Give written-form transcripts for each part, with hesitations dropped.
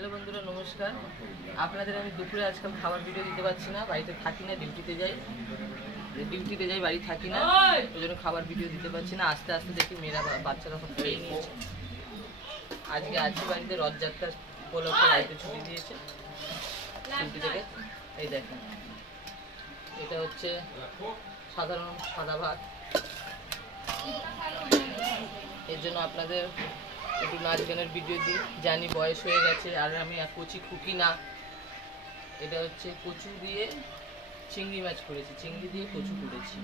Hello বন্ধুরা, নমস্কার। আপনাদের আমি দুপুরে আজকাল খাবার ভিডিও দিতে পারছি না, বাড়িতে থাকি না, ডিউটিতে যাই, বাড়ি থাকি না, ওই জন্য খাবার ভিডিও দিতে পারছি না। আস্তে আস্তে দেখি মেয়েরা বাচ্চারা সব খেয়ে নিয়েছে। আজকে আছি বাড়িতে, রথযাত্রার উপলক্ষে বাড়িতে ছুটি দিয়েছে। ছুটি থেকে এই দেখেন, এটা হচ্ছে সাধারণ সাদা ভাত। এর জন্য আপনাদের একটু নাচ গানের ভিডিও দিই, জানি বয়স হয়ে গেছে আর আমি কচি খুকি না। এটা হচ্ছে কচু দিয়ে চিংড়ি মাছ করেছি, চিংড়ি দিয়ে কচু করেছি,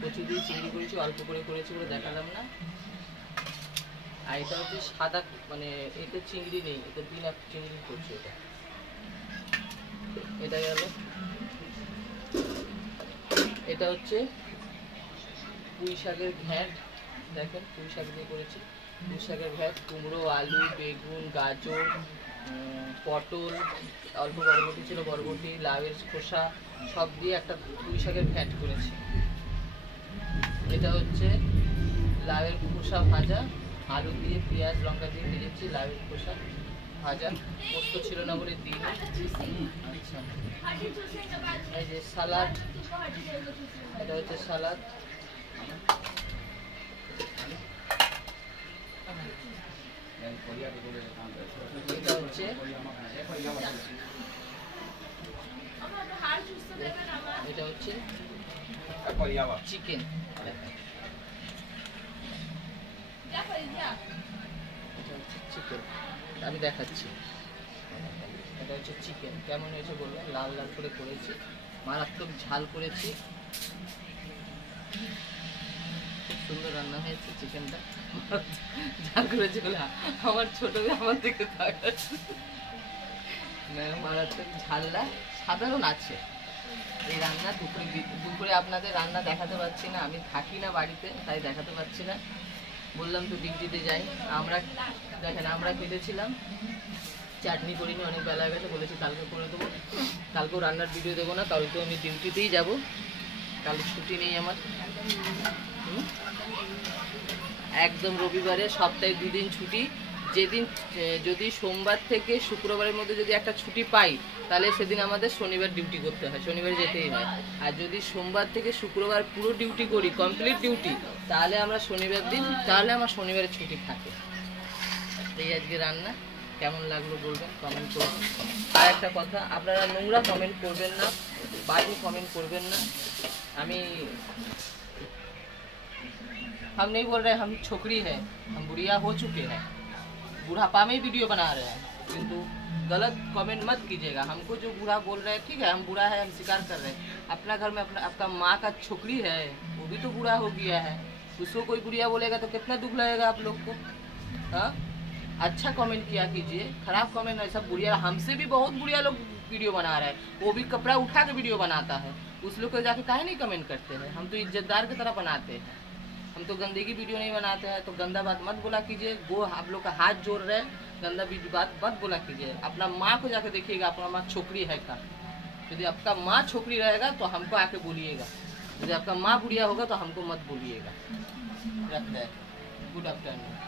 কচু দিয়ে চিংড়ি করেছি, অল্প করে করেছি বলে দেখালাম না। আর এটা হচ্ছে সাদা, মানে এতে চিংড়ি নেই, এটা বিনা চিংড়ি করছি। এটা গেল। এটা হচ্ছে পুঁই শাকের ঘ্যাঁট, দেখেন পুঁই শাক দিয়ে করেছি। পুঁই শাকের ঘ্যাঁট, কুমড়ো, আলু, বেগুন, গাজর, পটল, অল্প বরবটি ছিল, বরবটি, লাউয়ের খোসা সব দিয়ে একটা পুঁই শাকের ঘ্যাঁট করেছি। এটা হচ্ছে লাউয়ের খোসা ভাজা, আলু দিয়ে পেঁয়াজ লঙ্কা দিয়ে ভেজেছি, লাউয়ের খোসা ভাজা। পোস্ত ছিল না বলে দিই। আচ্ছা, এই যে সালাদ, এটা হচ্ছে সালাদ। এটা হচ্ছে চিকেন, চিকেন আমি দেখাচ্ছি। এটা হচ্ছে চিকেন, কেমন হয়েছে বলবেন। লাল লাল করে করেছি, মারাত্মক ঝাল করেছি, খুব সুন্দর রান্না হয়েছে চিকেনটা। ঝাল করেছি বলে আমার ছোট আমার দিকে মারাত্মক ঝালটা সাধারণ আছে। এই রান্না দুপুরে আপনাদের রান্না দেখাতে পারছি না, আমি থাকি না বাড়িতে, তাই দেখাতে পারছি না। বললাম তো ডিউটিতে যাই। আমরা দেখেন, আমরা কেটেছিলাম, চাটনি করিনি, অনেক বেলা হয়ে গেছে, বলেছি কালকে করে দেবো। কালকেও রান্নার ভিডিও দেবো না, কালকেও আমি ডিউটিতেই যাব, কাল ছুটি নেই আমার। একদম রবিবারে সপ্তাহে 2 দিন ছুটি। যেদিন যদি সোমবার থেকে শুক্রবারের মধ্যে যদি একটা ছুটি পাই, তাহলে সেদিন আমাদের শনিবার ডিউটি করতে হয়, শনিবারে যেতেই হয়। আর যদি সোমবার থেকে শুক্রবার পুরো ডিউটি করি, কমপ্লিট ডিউটি, তাহলে আমরা শনিবার দিন, তাহলে আমার শনিবারে ছুটি থাকে। এই আজকে রান্না কেমন লাগলো বলবেন, কমেন্ট করবেন। আর একটা কথা, আপনারা নোংরা কমেন্ট করবেন না, বাজে কমেন্ট করবেন না। हम नहीं बोल रहे हम छोकरी है, हम बुढ़िया हो चुके हैं, बुढ़ापा में वीडियो बना रहे हैं, किंतु गलत कमेंट मत कीजिएगा। हमको जो बुरा बोल रहे हैं, ठीक है, हम बुरा है, हम स्वीकार कर रहे हैं। अपना घर में आपका माँ का छोकरी है, वो भी तो बुरा हो गया है, उसको कोई बुढ़िया बोलेगा तो कितना दुख लगेगा आप लोग को। हाँ, अच्छा कमेंट किया कीजिए, खराब कमेंट ऐसा बुढ़िया। हमसे भी बहुत बुढ़िया लोग वीडियो बना रहे हैं, वो भी कपड़ा उठा के वीडियो बनाता है, उस लोग को जाके काहे नहीं कमेंट करते हैं। हम तो इज्जतदार की तरह बनाते हैं, हम तो गंदगी वीडियो नहीं बनाते हैं। तो गंदा बात मत बोला कीजिए, वो आप लोग का हाथ जोड़ रहे हैं, गंदा बात मत बोला कीजिए। अपना माँ को जाके देखिएगा, अपना माँ छोकरी है का। यदि आपका माँ छोकरी रहेगा तो हमको आके बोलिएगा, यदि आपका माँ बुढ़िया होगा तो हमको मत बोलिएगा। रखते हैं, गुड आफ्टरनून।